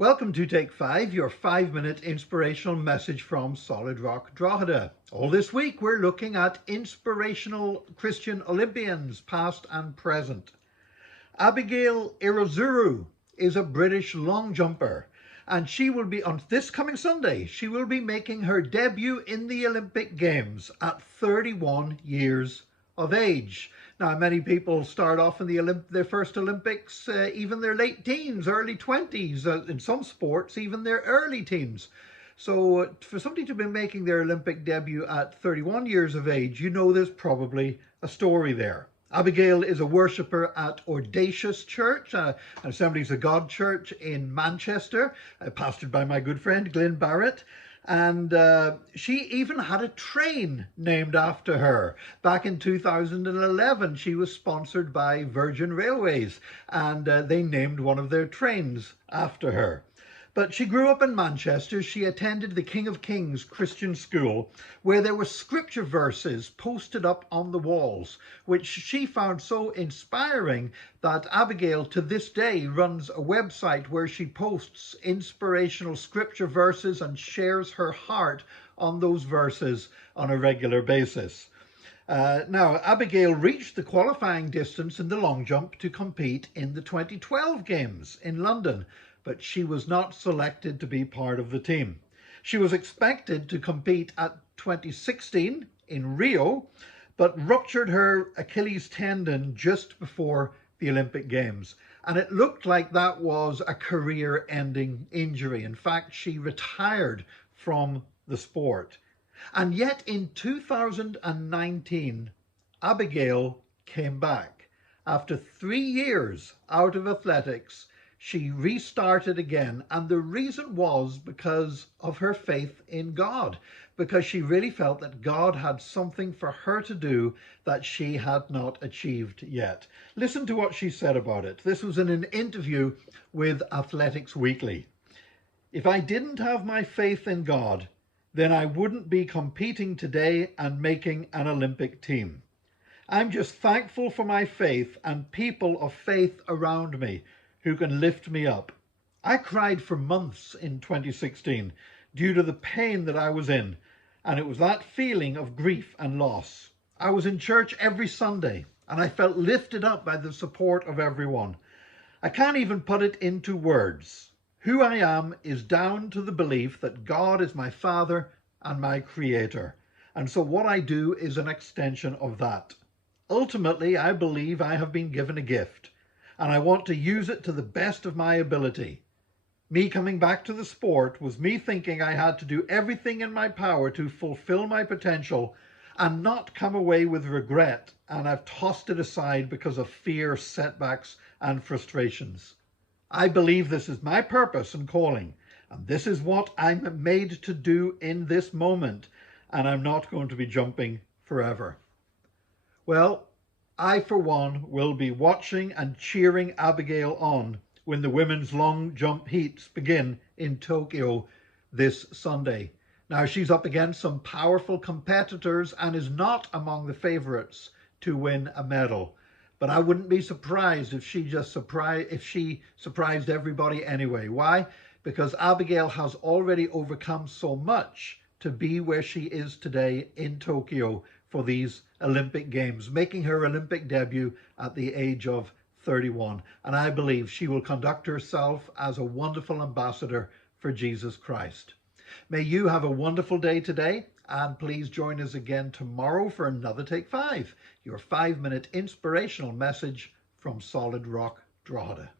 Welcome to Take 5, your 5-minute inspirational message from Solid Rock Drogheda. All this week we're looking at inspirational Christian Olympians, past and present. Abigail Irozuru is a British long jumper, and she will be, on this coming Sunday, she will be making her debut in the Olympic Games at 31 years of age. Now, many people start off in their first Olympics, even their late teens, early 20s, in some sports, even their early teens. So for somebody to be making their Olympic debut at 31 years of age, you know there's probably a story there. Abigail is a worshipper at Audacious Church, an Assemblies of God church in Manchester, pastored by my good friend Glyn Barrett. And she even had a train named after her. Back in 2011, she was sponsored by Virgin Railways, and they named one of their trains after her. But she grew up in Manchester. She attended the King of Kings Christian School, where there were scripture verses posted up on the walls, which she found so inspiring that Abigail to this day runs a website where she posts inspirational scripture verses and shares her heart on those verses on a regular basis. Now, Abigail reached the qualifying distance in the long jump to compete in the 2012 Games in London, but she was not selected to be part of the team. She was expected to compete at 2016 in Rio, but ruptured her Achilles tendon just before the Olympic Games. And it looked like that was a career-ending injury. In fact, she retired from the sport. And yet in 2019, Abigail came back. After 3 years out of athletics, she restarted again, and the reason was because of her faith in God, because she really felt that God had something for her to do that she had not achieved yet. Listen to what she said about it. This was in an interview with Athletics Weekly. "If I didn't have my faith in God, then I wouldn't be competing today and making an Olympic team. I'm just thankful for my faith and people of faith around me who can lift me up. I cried for months in 2016 due to the pain that I was in, and it was that feeling of grief and loss. I was in church every Sunday, and I felt lifted up by the support of everyone. I can't even put it into words. Who I am is down to the belief that God is my Father and my Creator, and so what I do is an extension of that. Ultimately, I believe I have been given a gift, and I want to use it to the best of my ability. Me coming back to the sport was me thinking I had to do everything in my power to fulfill my potential and not come away with regret, and I've tossed it aside because of fear, setbacks, and frustrations. I believe this is my purpose and calling, and this is what I'm made to do in this moment, and I'm not going to be jumping forever." Well, I, for one, will be watching and cheering Abigail on when the women's long jump heats begin in Tokyo this Sunday. Now, she's up against some powerful competitors and is not among the favourites to win a medal. But I wouldn't be surprised if she surprised everybody anyway. Why? Because Abigail has already overcome so much to be where she is today in Tokyo for these Olympic Games, making her Olympic debut at the age of 31. And I believe she will conduct herself as a wonderful ambassador for Jesus Christ. May you have a wonderful day today, and please join us again tomorrow for another Take 5, your 5-minute inspirational message from Solid Rock Drogheda.